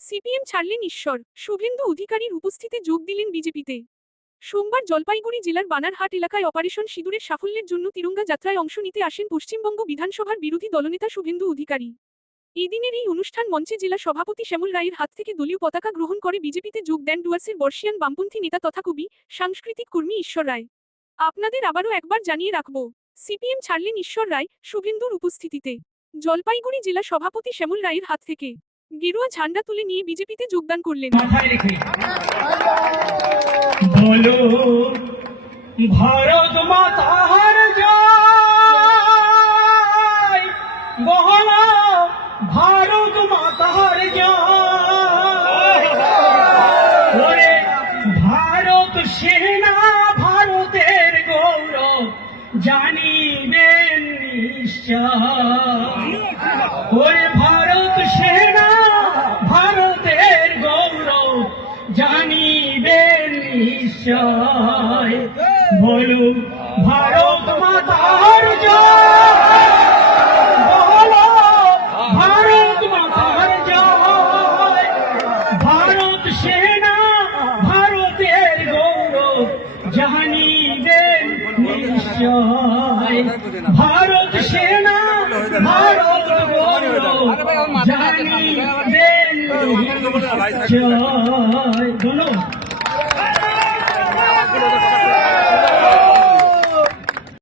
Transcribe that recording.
CPM ছাড়লেন ঈশ্বর। শুভেন্দু অধিকারীর উপস্থিতিতে যোগ দিলেন বিজেপিতে। সোমবার জলপাইগুড়ি জেলার বানারহাট এলাকায় অপারেশন সিঁদুরের সাফল্যের জন্য তিরঙ্গা যাত্রায় অংশ নিতে আসেন পশ্চিমবঙ্গ বিধানসভার বিরোধী দলনেতা শুভেন্দু অধিকারী। এদিনের এই অনুষ্ঠান মঞ্চে জেলা সভাপতি শ্যামল রায়ের হাত থেকে দলীয় পতাকা গ্রহণ করে বিজেপিতে যোগ দেন ডুয়ার্সের বর্ষিয়ান বামপন্থী নেতা তথা কবি, সাংস্কৃতিক কর্মী ঈশ্বর রায়। আপনাদের আবারও একবার জানিয়ে রাখব, সিপিএম ছাড়লেন ঈশ্বর রায় শুভেন্দুর উপস্থিতিতে। জলপাইগুড়ি জেলা সভাপতি শ্যামল রায়ের হাত থেকে গেরুয়া ঝান্ডা তুলে নিয়ে বিজেপিতে যোগদান করলেন। ভারত মাতার জয় ভারত ভারত সেনা ভারতের গৌরব, জানিবেন নিশ্চয়। ওরে ভারত সেনা, ভারতের গৌরব জানিবেন নিশ্চয়। বলো ভারত মাতার ভারত মাতার ভারত সেনা, ভারতের গৌরব জানিবেন নিশ্চয়। ভারত সেনা ভারত গৌরব জানিবেন নিশ্চয় ধন্যবাদ